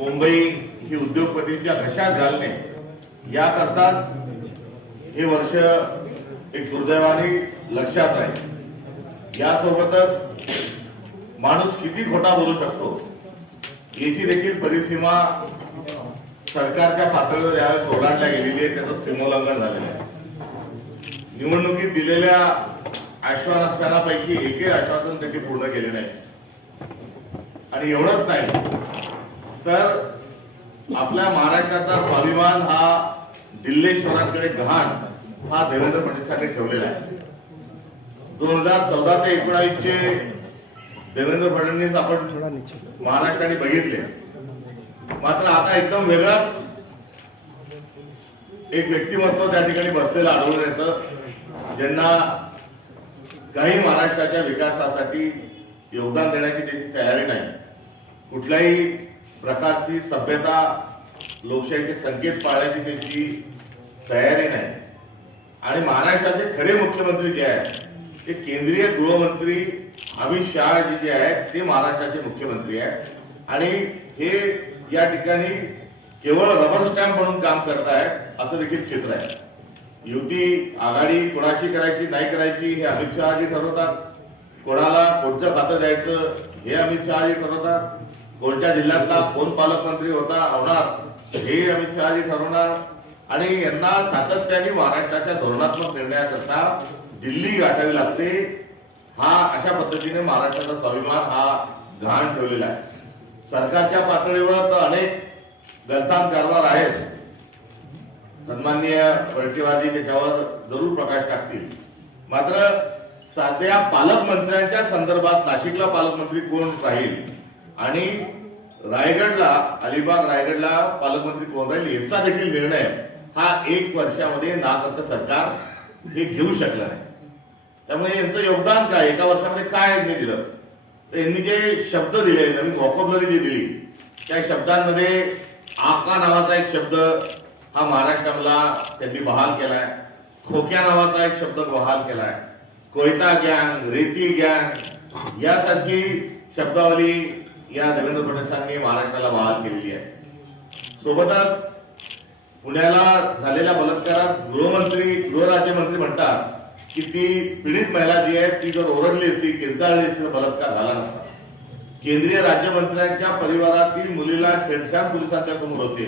मुंबई ही उद्योगपतींच्या घशात घालणे याकरता हे वर्ष एक दुर्दैवाने लक्षात राहील। यासोबतच माणूस किती खोटा बोलू शकतो याची देखील परिसीमा सरकारच्या पातळीवर यावेळेस ओलांडल्या गेलेली आहे, त्याचं सीमोल्लंघन झालेलं आहे। निवडणुकीत दिलेल्या आश्वासनापैकी एकही आश्वासन त्यांनी पूर्ण केले नाही आणि एवढंच नाही तर आपल्या महाराष्ट्राचा स्वाभिमान हा दिल्लेश्वरांकडे गहाण हा देवेंद्र फडणवीसांनी ठेवलेला आहे। 2014 ते 19 चे देवेंद्र फडणवीस आपण महाराष्ट्राने बघितले, मात्र आता एकदम वेगळाच एक व्यक्तिमत्व त्या ठिकाणी बसलेलं आढळून येतं, ज्यांना काही महाराष्ट्राच्या विकासासाठी योगदान देण्याची त्याची तयारी नाही, कुठल्याही प्रकारची सभ्यता लोकशाहीचे संकेत पाळण्याची त्याची तयारी नाही। आणि महाराष्ट्राचे खरे मुख्यमंत्री जे आहेत ते केंद्रीय गृहमंत्री अमित शहा जी जे आहेत ते महाराष्ट्राचे मुख्यमंत्री आहेत आणि हे या ठिकाणी केवळ रबर स्टॅम्प म्हणून काम करतायत असं देखील चित्र आहे। युती आघाडी कोणाशी करायची नाही करायची हे अमित शहाजी ठरवतात, कोणाला कोणतं खातं द्यायचं हे अमित शहाजी ठरवतात, कोणत्या जिल्ह्यातला कोण पालकमंत्री होणार हे अमित शहाजी ठरवणार आणि यांना सातत्याने महाराष्ट्राच्या धोरणात्मक निर्णयाकरता दिल्ली गाठावी लागते। हा अशा पद्धतीने महाराष्ट्राचा स्वाभिमान हा गहाण ठेवलेला आहे। सरकारच्या पातळीवर तर अनेक गलथान कारभार आहेत, सन्माननीय वडेट्टीवारजी त्याच्यावर जरूर प्रकाश टाकतील, मात्र सध्या पालकमंत्र्यांच्या संदर्भात नाशिकला पालकमंत्री कोण राहील आणि रायगडला अलिबाग रायगडला पालकमंत्री कोण राहील याचा देखील निर्णय हा 1 वर्षामध्ये ना करता सरकार हे घेऊ शकलं नाही। त्यामुळे यांचं योगदान काय, एका वर्षामध्ये काय यांनी दिलं तर यांनी जे शब्द दिले, नवीन व्हॉकॅब्युलरी जी दिली त्या शब्दांमध्ये आका नावाचा एक शब्द हा महाराष्ट्राला त्यांनी बहाल केलाय, खोक्या नावाचा एक शब्द बहाल केलाय, कोयता गँग, रेती गँग यासारखी शब्दावली या देवेंद्र फडणवीसांनी महाराष्ट्राला बहाल केलेली आहे। सोबतच पुण्याला झालेल्या बलात्कारात गृहराज्यमंत्री म्हणतात की ती पीडित महिला जी आहे ती जर ओरडली असती, किंचाळली असती तर बलात्कार झाला नसता। केंद्रीय राज्यमंत्र्यांच्या परिवारातील मुलीला छेडछाड पोलिसांच्या समोर होते,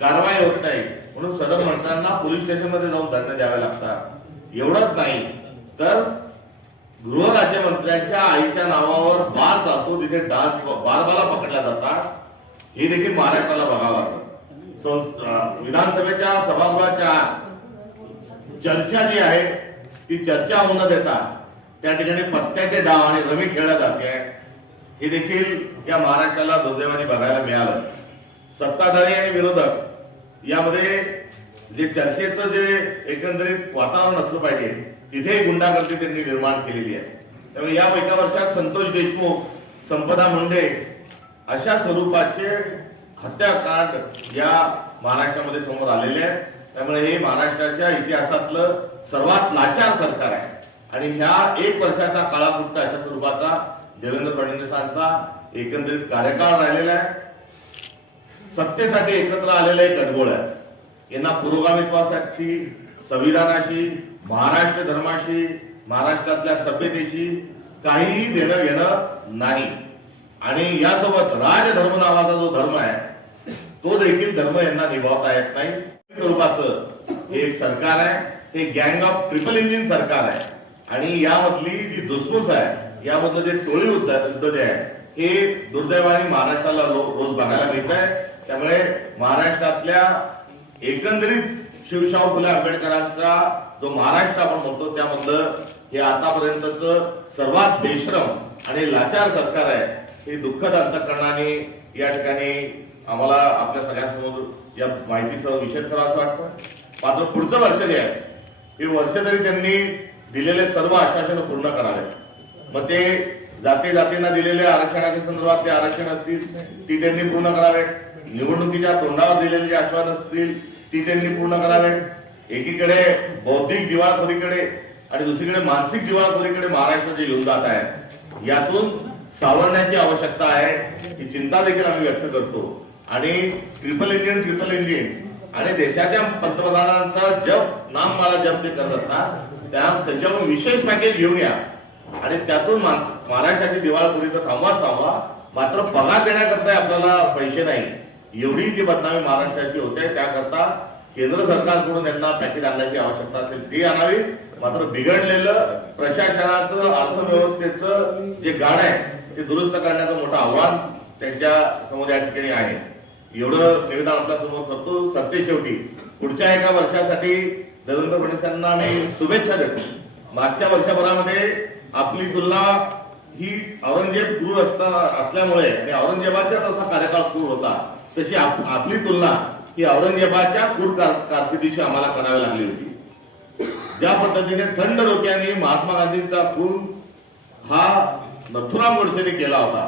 कारवाई होत नाही म्हणून सदर मंत्र्यांना पोलीस स्टेशनमध्ये जाऊन धरणे द्यावे लागतात। एवढंच नाही तर गृहराज्यमंत्र्यांच्या आईच्या नावावर बार जातो तिथे बारबाला पकडला जातात, हे देखील महाराष्ट्राला बघावं लागतं। विधानसभेच्या सभागृहाच्या चर्चा जी आहे ती चर्चा होऊ न देता त्या ठिकाणी पत्त्याचे डाव आणि रमी खेळला जाते, हे देखील या महाराष्ट्राला दुर्दैवाने बघायला मिळालं। सत्ताधारी आणि विरोधक यामध्ये जे चर्चेचं जे एकंदरीत वातावरण असलं पाहिजे तिथेही गुंडागर्दी त्यांनी निर्माण केलेली आहे। त्यामुळे या एका वर्षात संतोष देशमुख, संपदा मुंडे अशा स्वरूपाचे हत्याकांड या महाराष्ट्रामध्ये समोर आलेले आहेत। त्यामुळे हे महाराष्ट्राच्या इतिहासातलं सर्वात लाचार सरकार आहे आणि ह्या 1 वर्षाचा काळापुरता अशा स्वरूपाचा देवेंद्र फडणवीसांचा एकंदरीत कार्यकाळ राहिलेला आहे। सत्तेसाठी एकत्र आलेले एक गडबोळ आहे, यांना पुरोगामित्वासाठी, संविधानाशी, महाराष्ट्र धर्माशी, महाराष्ट्रातल्या सभ्यतेशी काहीही देणं घेणं नाही आणि यासोबत राजधर्म नावाचा जो धर्म आहे तो देखील धर्म यांना निभावता येत नाही। स्वरूपाचं हे एक सरकार आहे, हे गँग ऑफ ट्रिपल इंजिन सरकार आहे आणि यामधली जी धुसफूस आहे, यामधलं जे टोळी युद्ध जे आहे हे दुर्दैवाने महाराष्ट्राला रोज बघायला मिळत आहे। त्यामुळे महाराष्ट्रातल्या एकंदरीत शिवशाहू फुले आंबेडकरांचा जो महाराष्ट्र आपण म्हणतो त्यामधलं हे आतापर्यंतचं सर्वात बेशरम आणि लाचार सरकार आहे, हे दुःखद अंतःकरणाने या ठिकाणी आम्हाला आपल्या सगळ्यांसमोर या माहितीसह विषद करावं असं वाटतं। मात्र पुढचं वर्ष जे आहे हे वर्ष तरी त्यांनी दिलेले सर्व आश्वासनं पूर्ण करावे, मग ते जातींना दिलेल्या आरक्षणाच्या संदर्भात ते आरक्षण असतील ती त्यांनी पूर्ण करावे, निवडणुकीच्या तोंडावर दिलेले जे आश्वासन असतील ती त्यांनी पूर्ण करावे। एकीकडे बौद्धिक दिवाळखोरीकडे आणि दुसरीकडे मानसिक दिवाळखोरीकडे महाराष्ट्र जे येऊन जात आहे यातून सावरण्याची आवश्यकता आहे ही चिंता देखील आम्ही व्यक्त करतो। आणि ट्रिपल इंजिन आणि देशाच्या पंतप्रधानांचा जप नाममाळा जप ते करत असतात त्यांच्याकडून विशेष पॅकेज घेऊन या आणि त्यातून महाराष्ट्राची दिवाळखोरी तर थांबवा, मात्र पगार देण्याकरता आपल्याला पैसे नाही, एवढी जी बदनामी महाराष्ट्राची होते त्याकरता केंद्र सरकारकडून यांना पॅकेज आणण्याची आवश्यकता असेल ती आणावी. मात्र बिघडलेलं प्रशासनाचं अर्थव्यवस्थेचं जे गाड आहे ते दुरुस्त करण्याचं मोठं आव्हान त्यांच्या समोर या ठिकाणी आहे. एवढं निवेदन आपल्या समोर करतो. सत्य शेवटी पुढच्या एका वर्षासाठी देवेंद्र फडणवीसांना मी शुभेच्छा देतो. मागच्या वर्षभरामध्ये आपली तुलना ही औरंगजेब क्रूर असल्यामुळे आणि औरंगजेबाचा जसा कार्यकाळ क्रूर होता तशी आपली तुलना ही औरंगजेबाच्या क्रूर कारकिर्दीशी आम्हाला करावी लागली होती. ज्या पद्धतीने थंड डोक्याने महात्मा गांधींचा खून हा नथुराम गोडसेने केला होता,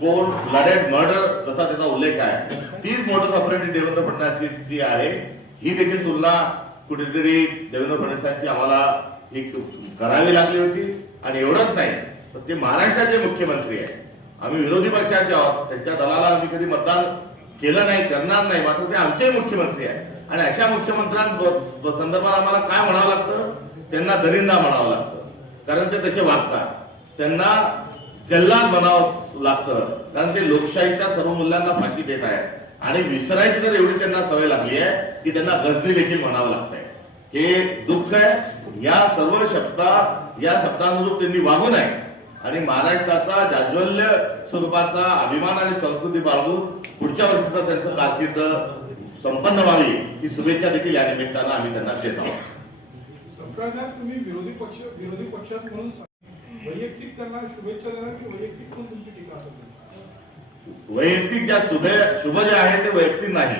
कोल्ड ब्लडेड मर्डर जसा त्याचा उल्लेख आहे, तीच मोटर ऑपरेटिव्ह देवेंद्र फडणवीसांची आहे. ही देखील तुलना कुठेतरी देवेंद्र फडणवीसांची आम्हाला एक करावी लागली होती. आणि एवढंच नाही तर ते महाराष्ट्राचे मुख्यमंत्री आहे, आम्ही विरोधी पक्षाचे आहोत, त्यांच्या दलाला आम्ही कधी मतदान केलं नाही, करणार नाही, मात्र ते आमचे मुख्यमंत्री आहे. आणि अशा मुख्यमंत्र्यांसंदर्भात आम्हाला काय म्हणावं लागतं, त्यांना दरिंदा म्हणावं लागतं, कारण ते तसे वागतात. त्यांना जल्लाद म्हणावं लागतं, कारण ते लोकशाहीच्या सर्व मूल्यांना फाशी देत आहेत. आणि विसरायची तर एवढी त्यांना सवय लागली आहे की त्यांना गजनी देखील म्हणावं लागतंय. हे दुःख आहे. या सर्व शब्दानुरूप त्यांनी वागू नये आणि महाराष्ट्राचा जाज्वल्य स्वरूपाचा अभिमान आणि संस्कृती बाळगून पुढच्या वर्षीचा त्यांचं कारकीर्द संपन्न व्हावी ही शुभेच्छा देखील या निमित्तानं आम्ही त्यांना देत आहोत. तुम्ही विरोधी पक्षात म्हणून वैयक्तिक त्यांना शुभेच्छा देणार की वैयक्तिक पण तुमची टीका असेल? वैयक्तिक शुभ जे आहे ते वैयक्तिक नाही,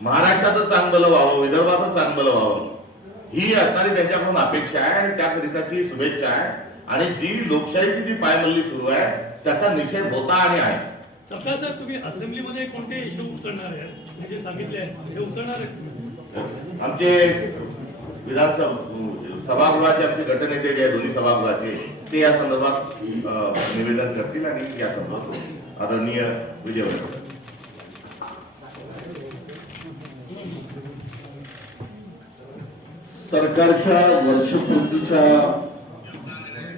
महाराष्ट्राचं चांगलं व्हावं, विदर्भाचं चांगलं व्हावं ही असणारी त्यांच्याकडून अपेक्षा आहे आणि त्याकरिताची शुभेच्छा आहे. आणि जी लोकशाहीची जी पायमल्ली सुरू आहे त्याचा निषेध होता आणि आहे. सर तुम्ही असेंब्लीमध्ये कोणते इश्यू उचलणार आहे, म्हणजे सांगितले आहे हे उचलणार आहे? आमचे विधानसभा सभागृहाचे आमचे गटनेते जे दोन्ही सभागृहाचे ते या संदर्भात निवेदन करतील आणि या संदर्भात आदरणीय विजय वडेट्टीवार. सरकारच्या वर्षपूर्तीच्या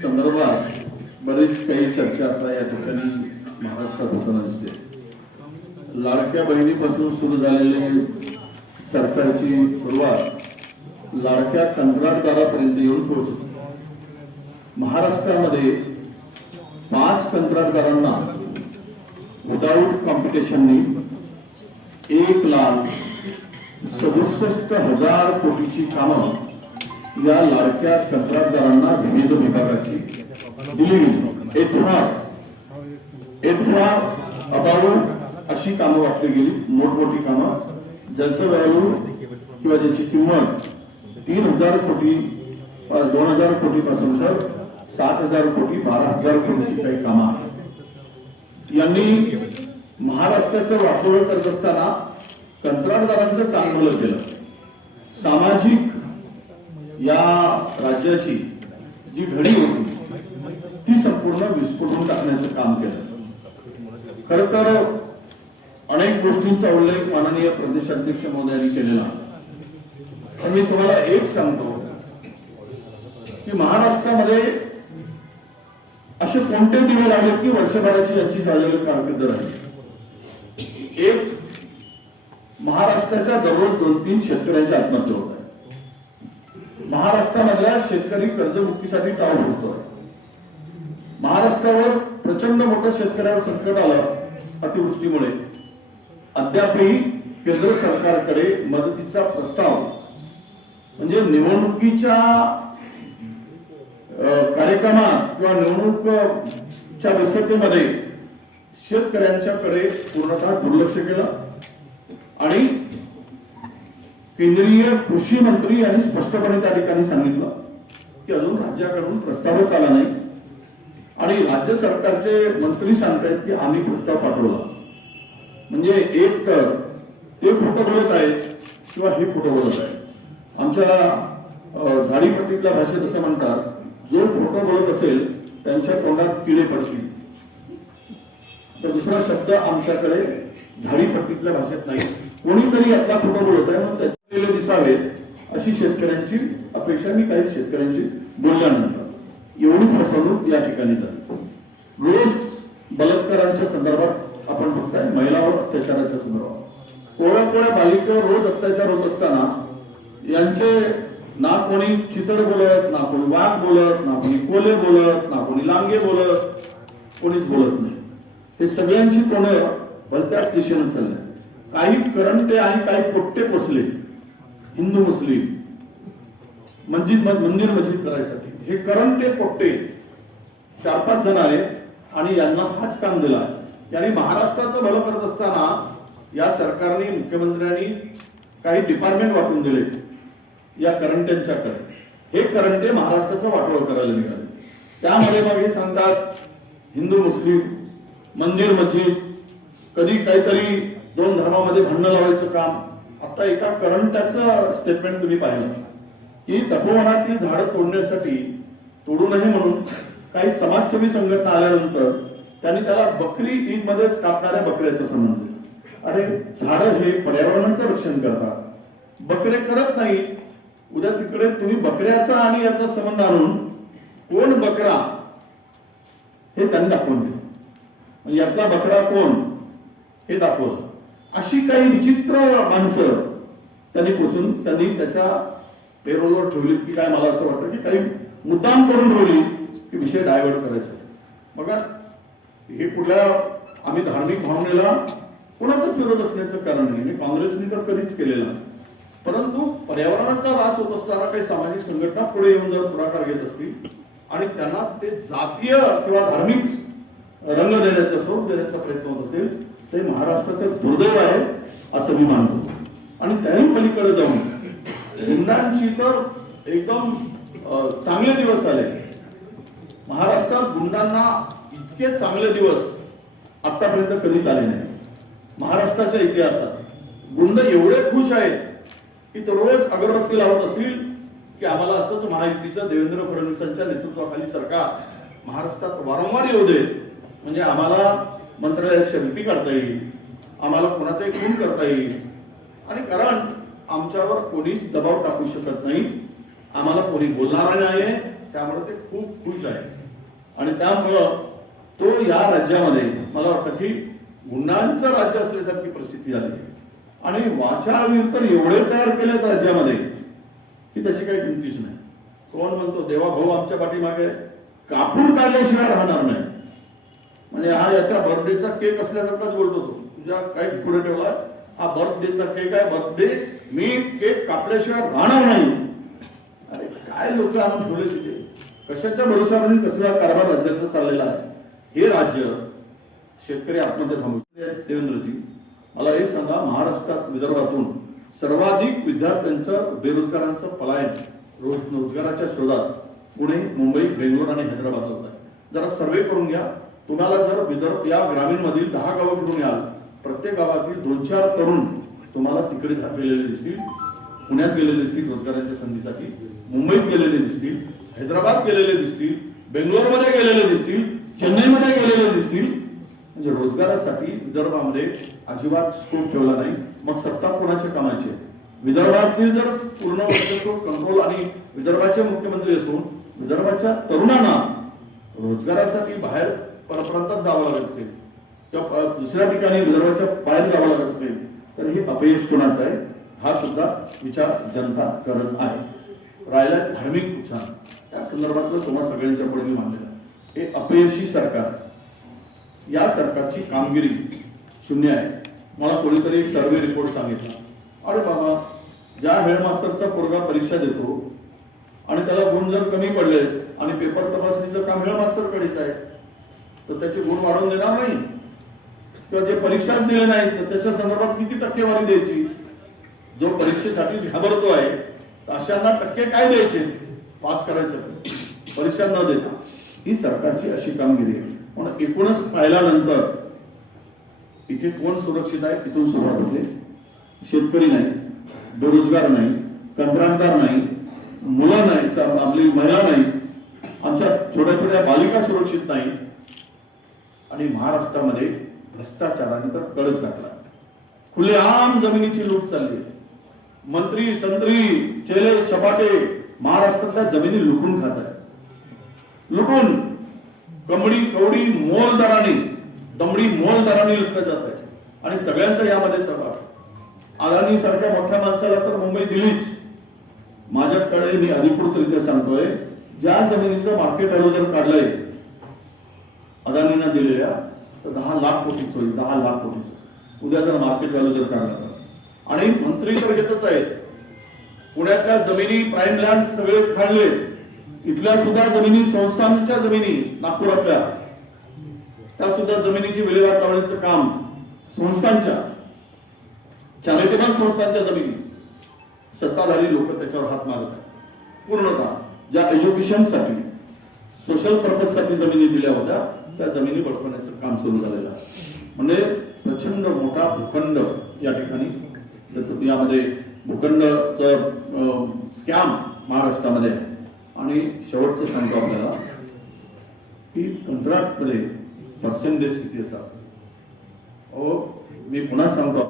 संदर्भात बरीच काही चर्चा आता या ठिकाणी महाराष्ट्रात होताना दिसते. लाडक्या बहिणीपासून सुरू झालेली सरकारची सुरुवात लाडक्या कंत्राटदारापर्यंत येऊन पोहोचली. महाराष्ट्रामध्ये 5 कंत्राटदारांना विदाऊट कॉम्पिटिशननी 1,67,000 कोटीची कामं या लाडक्या कंत्राटदारांना विविध विभागाची दिली गेली. अबाउट अशी कामं वाटली गेली, मोठमोठी कामं ज्यांचं व्हॅल्यू किंवा ज्याची किंमत 3,000 कोटी 2,000 कोटी पासून तर 7,000 कोटी 12,000 कोटीची काही कामं आहेत. यांनी महाराष्ट्राचं वाटोळं करत असताना कंत्राटदारांचं चांगलं केलं. सामाजिक या राज्याची जी घडी होती ती संपूर्ण विस्फोटून टाकण्याचं काम केलं. खर तर अनेक गोष्टींचा उल्लेख माननीय प्रदेशाध्यक्ष महोदयांनी केलेला. पण मी तुम्हाला एक सांगतो की महाराष्ट्रामध्ये असे कोणते दिवे लागले की वर्षभराची यांची झालेली कारकीर्द राहिली. एक, महाराष्ट्राच्या दररोज 2-3 शेतकऱ्यांच्या आत्महत्या होत आहेत. महाराष्ट्रामधल्या शेतकरी कर्जमुक्तीसाठी टाळ होतोय. महाराष्ट्रावर प्रचंड मोठं शेतकऱ्यावर संकट आलं अतिवृष्टीमुळे. अद्यापही केंद्र सरकारकडे मदतीचा प्रस्ताव म्हणजे निवडणुकीच्या कार्यक्रमात किंवा निवडणुकीच्या व्यस्ततेमध्ये शेतकऱ्यांच्याकडे पूर्णतः दुर्लक्ष केलं. आणि केंद्रीय कृषी मंत्री यांनी स्पष्टपणे त्या ठिकाणी सांगितलं की अजून राज्याकडून प्रस्तावच आला नाही. आणि राज्य सरकारचे मंत्री सांगतायत की आम्ही प्रस्ताव पाठवला. म्हणजे एक तर ते खोटं बोलत आहेत किंवा हे खोटं बोलत आहेत. आमच्या झाडीपट्टीतल्या भाषेत असं म्हणतात, जो खोटं बोलत असेल त्यांच्या तोंडात किडे पडतील. तर दुसरा शब्द आमच्याकडे झाडीपट्टीतल्या भाषेत नाही. कोणीतरी यातला खोटं बोलत आहे मग त्याचे दिसावे अशी शेतकऱ्यांची अपेक्षा. मी काही शेतकऱ्यांची बोलल्यानंतर एवढी फसवणूक या ठिकाणी झाली. रोज बलात्कारांच्या संदर्भात आपण बघताय, महिलावर अत्याचाराच्या संदर्भात कोळ्या बालिकेवर रोज अत्याचार होत असताना यांचे ना कोणी चितड बोलत, ना कोणी वाघ बोलत, ना कोणी कोले बोलत, ना कोणी लांगे बोलत, कोणीच बोलत नाही. हे सगळ्यांची तोंडं भलत्याच दिशेने चालले. काही करंटे आणि काही पोट्टे पोचले हिंदू मुस्लिम मंदिर मस्जिद करायसाठी. हे करंटे पोट्टे 4-5 जण आहेत आणि यांना हाच काम दिला. यांनी महाराष्ट्राचं भलं करत असताना या सरकारने, मुख्यमंत्र्यांनी काही डिपार्टमेंट वाटून दिले या करंट्यांच्याकडे. हे करंटे महाराष्ट्राचं वाटोळ करायला निघाले. त्यामध्ये मग हे सांगतात हिंदू मुस्लिम मंदिर मस्जिद, कधी काहीतरी 2 धर्मामध्ये भांडणं लावायचं काम. आता एका करंट्याचं स्टेटमेंट तुम्ही पाहिलं की तपोवनातील झाडं तोडण्यासाठी, तोडू नये म्हणून काही समाजसेवी संघटना आल्यानंतर त्यांनी त्याला बकरी ईद मध्येच कापणाऱ्या बकऱ्याचा संबंध दिला. अरे झाडं हे पर्यावरणाचं रक्षण करतात, बकरे करत नाही. उद्या तिकडे तुम्ही बकऱ्याचा आणि याचा संबंध आणून कोण बकरा हे त्यांनी दाखवून दिलं. यातला बकरा कोण हे दाखवलं. अशी काही विचित्र माणसं त्यांनी पोसून त्यांनी त्याच्या पेरोलवर ठेवली की काय. मला असं वाटतं की काही मुद्दाम करून ठेवली की विषय डायव्हर्ट करायचा. बघा हे कुठल्या आम्ही धार्मिक भावनेला कोणाचाच विरोध असण्याचं कारण नाही. मी काँग्रेसने तर कधीच केलेला नाही. परंतु पर्यावरणाचा ऱ्हास होत असताना काही सामाजिक संघटना पुढे येऊन जर पुढाकार घेत असतील आणि त्यांना ते जातीय किंवा धार्मिक रंग देण्याचा, स्वरूप देण्याचा प्रयत्न होत असेल ते महाराष्ट्राचं दुर्दैव आहे असं मी मानतो. आणि त्याही पलीकडे जाऊन गुंडांची तर एकदम चांगले दिवस आले. महाराष्ट्रात गुंडांना इतके चांगले दिवस आतापर्यंत कधीच आले नाही. महाराष्ट्राच्या इतिहासात गुंड एवढे खुश आहेत की तो रोज अगरबत्ती लावत असतील की आम्हाला असंच महायुतीचं देवेंद्र फडणवीसांच्या नेतृत्वाखाली सरकार महाराष्ट्रात वारंवार येऊ दे, म्हणजे आम्हाला मंत्रालयात शिल्पी काढता येईल, आम्हाला कोणाचाही खून करता येईल. आणि कारण आमच्यावर कोणीच दबाव टाकू शकत नाही, आम्हाला कोणी बोलणार नाही, त्यामुळे ते खूप खुश आहे. आणि त्यामुळं तो या राज्यामध्ये मला वाटतं की गुन्ह्यांचं राज्य असल्यासारखी परिस्थिती आली. आणि वाचाळवीर तर एवढे तयार केलेत राज्यामध्ये की त्याची काही किंमतीच नाही. कोण म्हणतो देवा भाऊ आमच्या पाठीमागे, कापून काढल्याशिवाय राहणार नाही. म्हणजे हा याच्या बर्थडेचा केक असल्यासारखाच बोलतो तो. तुझ्या काय पुढे ठेवला हा बर्थडेचा केक आहे, बर्थडे, मी केक कापल्याशिवाय राहणार नाही. अरे काय लोक आणून ठेवले तिथे, कशाच्या भरोशावर कसला कारभार राज्याचा चाललेला आहे. हे राज्य शेतकरी आत्महत्या थांबवू. देवेंद्रजी मला हे सांगा, महाराष्ट्रात विदर्भातून सर्वाधिक विद्यार्थ्यांचं, बेरोजगारांचं पलायन रोजगाराच्या शोधात पुणे, मुंबई, बेंगलोर आणि हैदराबाद होत आहे. जरा सर्वे करून घ्या. तुम्हाला जर विदर्भ या ग्रामीण मधील 10 गावं फिरून याल, प्रत्येक गावातील 2-4 तरुण तुम्हाला तिकडे गेलेले दिसतील, पुण्यात गेलेले दिसतील रोजगाराच्या संधीसाठी, मुंबईत गेलेले दिसतील, हैदराबाद गेलेले दिसतील, बेंगलोरमध्ये गेलेले दिसतील, चेन्नईमध्ये गेलेले दिसतील. म्हणजे रोजगारासाठी विदर्भामध्ये अजिबात स्कोप ठेवला नाही. मग सत्ता कोणाच्या कामाची? विदर्भातील जर पूर्ण वर्चस्व, कंट्रोल आणि विदर्भाचे मुख्यमंत्री असून विदर्भाच्या तरुणांना रोजगारासाठी बाहेर परप्रांतात जावं लागत असेल किंवा दुसऱ्या ठिकाणी विदर्भाच्या बाहेर जावं लागत असेल तर हे अपयश कोणाचं आहे हा सुद्धा विचार जनता करत आहे. राहिला धार्मिक विचार, त्या संदर्भातलं तुम्हा सगळ्यांच्या पुढे मी मांडलेलं आहे. हे अपयशी सरकार, या सरकारची कामगिरी शून्य आहे. मला कोणीतरी एक सर्वे रिपोर्ट सांगितला, अरे बाबा ज्या हेडमास्टरचा पोरगा परीक्षा देतो आणि त्याला गुण जर कमी पडले आणि पेपर तपासणीचं काम हेडमास्टरकडेच आहे तर त्याचे गुण वाढवून देणार नाही, किंवा जे परीक्षाच दिले नाही तर त्याच्या संदर्भात किती टक्केवारी द्यायची? जो परीक्षेसाठी घाबरतो आहे तर अशांना टक्के काय द्यायचे पास करायचं परीक्षा न देता? ही सरकारची अशी कामगिरी आहे. म्हणून एकूणच पाहिल्यानंतर इथे कोण सुरक्षित आहे इथून सुरुवात होते. शेतकरी नाही, बेरोजगार नाही, कंत्राटदार नाही, मुलं नाही, आपली महिला नाही, आमच्या छोट्या छोट्या बालिका सुरक्षित नाही. आणि महाराष्ट्रामध्ये भ्रष्टाचाराने तर कळस घातला. खुलेआम जमिनीची लूट चालली आहे. मंत्री संत्री चेले चपाटे महाराष्ट्रातल्या जमिनी लुटून खात आहेत. लुटून कमडी कवडी मोल दराने दमडी मोल दराने लुटलं जात आहे आणि सगळ्यांचा यामध्ये सहभाग. अदानी सारख्या मोठ्या माणसाला तर मुंबई दिलीच. माझ्याकडे मी अधिकृतरित्या सांगतोय, ज्या जमिनीचं मार्केट व्हॅल्यू जर काढलंय अदानींना दिलेल्या तर 10 लाख कोटीच होईल. 10 लाख कोटीच उद्या जर मार्केट व्हॅल्यू जर काढला तर. आणि मंत्री तर घेतच आहेत. पुण्यातल्या जमिनी प्राईम लँड सगळे काढले. इथल्या सुद्धा जमिनी संस्थांच्या जमिनी नागपुरातल्या त्या सुद्धा जमिनीची विल्हेवाट लावण्याचं काम संस्थांच्या चॅरिटेबल संस्थांच्या जमिनी सत्ताधारी लोक त्याच्यावर हात मारत आहेत. पूर्णतः ज्या एज्युकेशनसाठी सोशल पर्पज साठी जमिनी दिल्या होत्या त्या जमिनी बळकवण्याचं काम सुरू झालेलं आहे. म्हणजे प्रचंड मोठा भूखंड या ठिकाणी यामध्ये भूखंडचं स्कॅम महाराष्ट्रामध्ये आहे. आणि शेवटचं सांगतो आपल्याला की कंत्राटमध्ये पर्सेंटेज किती असावं. मी पुन्हा सांगतो